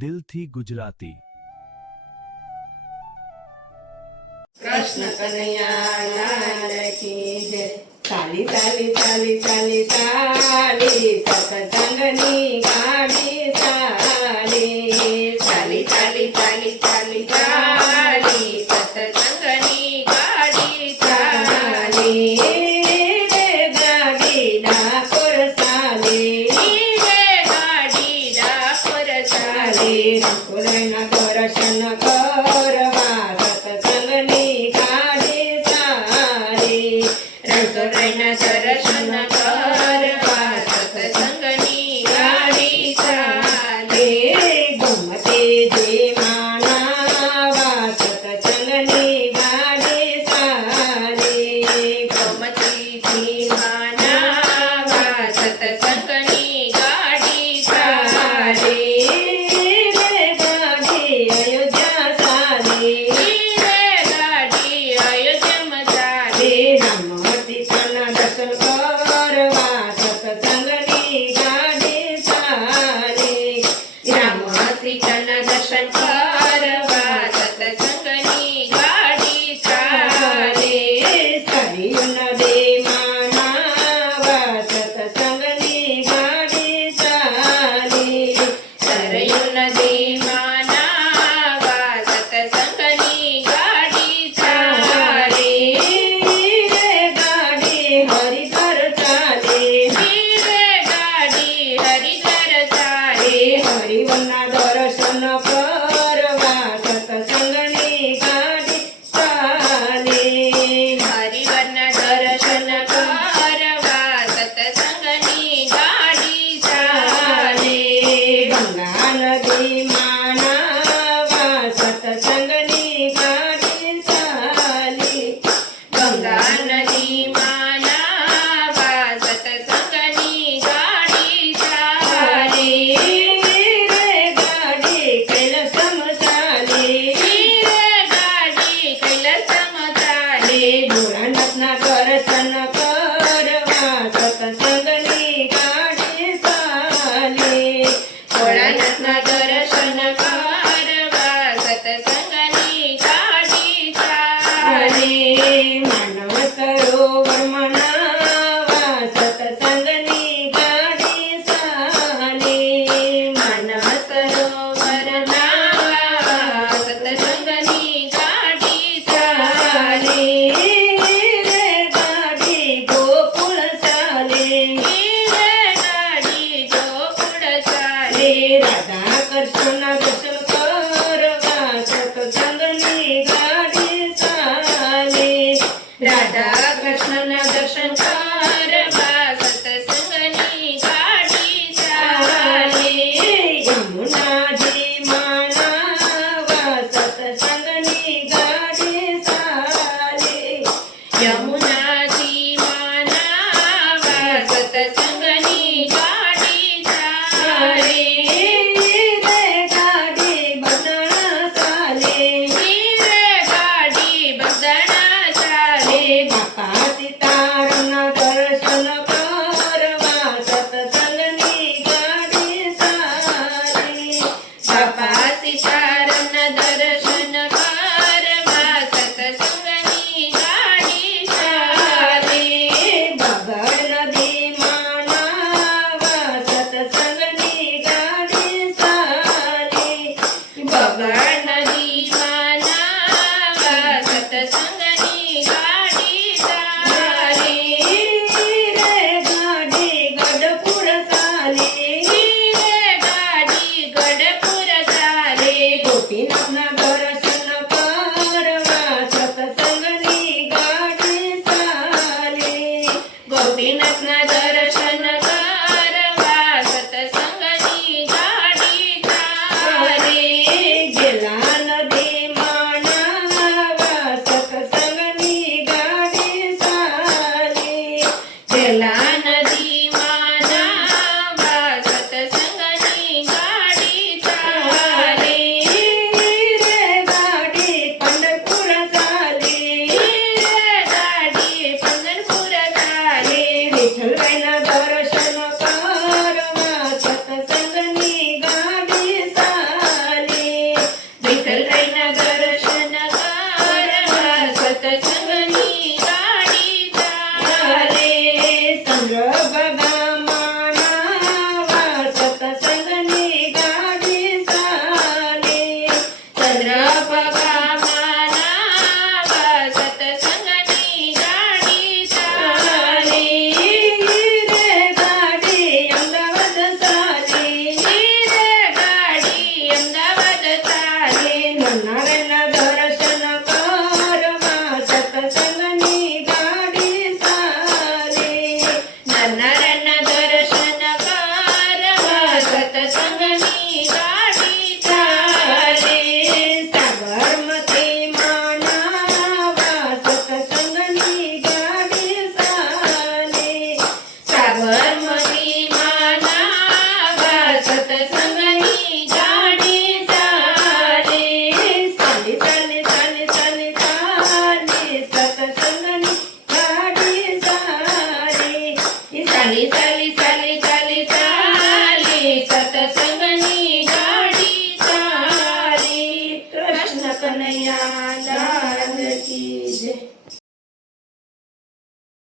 દિલથી ગુજરાતી. કૃષ્ણ કનૈયા લાલ કી જય. ચાલી ચાલી ચાલી ચાલી ચાલી સત્સંગની ગાડી ચાલી. ચાલી ચાલી ચાલી ચાલી ચાલી સત્સંગની ગાડી ચાલી. રે ગાડી ડાકોર ચાલી. રે ગાડી ડાકોર ચાલી. ઠાકોરના દર્શન કરવા સત્સંગની ગાડી ચાલી. રણછોડરાયના દર્શન કરવા સત્સંગની ગાડી ચાલી. ગમતે જે માનાવા સત્સંગની ગાડી ચાલી. ગમતે જે માનાવા સત્સંગની ગાડી ચાલી. રે ગાડી અયોધ્યા ચાલી. રે ગાડી અયોધ્યામાં ચાલી. રામ સીતાના દર્શન કરવા સત્સંગની ગાડી ચાલી. રામ સીતાના દર્શન કરવા સત્સંગની ગાડી ચાલી. સરયુ નદીમાં નાવા સત્સંગની ગાડી ચાલી. સરયુ નદીમાં નાવા સત્સંગની ગાડી ચાલી. રે ગાડી હરિદ્વાર ચાલી. રે ગાડી હરિદ્વાર ચાલી. હરિવનના દર્શન કરવા સત્સંગની ગાડી ચાલી. હરિવનના દર્શન કરવા સત્સંગની ગાડી ચાલી. ગંગા નદીમાં નાવા સત્સંગની ગાડી ચાલી. ગંગા નદીમાં નાવા સત્સંગની ગાડી ચાલી. રે ગાડી કૈલાસમ ચાલી. રે ગાડી કૈલાસમ ચાલી. ભોળાનાથના દર્શન કરવા સત્સંગની ગાડી ચાલી. ભોળાનાથના દર્શન કરવા સત્સંગની ગાડી ચાલી. માનવ સરોવરમાં નાવા સત્સંગની ગાડી ચાલી. માનવ સરોવર નાવા સત્સંગની ગાડી ચાલી. રે ગાડી ગોકુળ ચાલી. રે ગાડી ગોકુળ ચાલી. રાધા કૃષ્ણના દર્શન કરવા સત્સંગની ગાડી ચાલી. રાધા કૃષ્ણના દર્શન કરવા સત્સંગની ગાડી ચાલી. યમુનાજીમાં નાવા સત્સંગની ગાડી ચાલી. યમુનાજીમાં નાવા સત્સંગની ગાડી ચાલી. રે ગાડી બગદાણા ચાલી. રે ગાડી બગદાણા ચાલી. બાપા સીતારામના દર્શન કરવા સત્સંગની ગાડી ચાલી. બાપા સીતારામના દર્શન કરવા સત્સંગની ગાડી ચાલી. બગડ નદીમાં નાવા સત્સંગની ગાડી ચાલી. બગડ નદીમાં નાવા સત્સંગની ગાડી ચાલી. રે ગાડી ગઢપુર ચાલી. રે ગાડી ગઢપુર ચાલી. કનૈયા લાલ કી જય.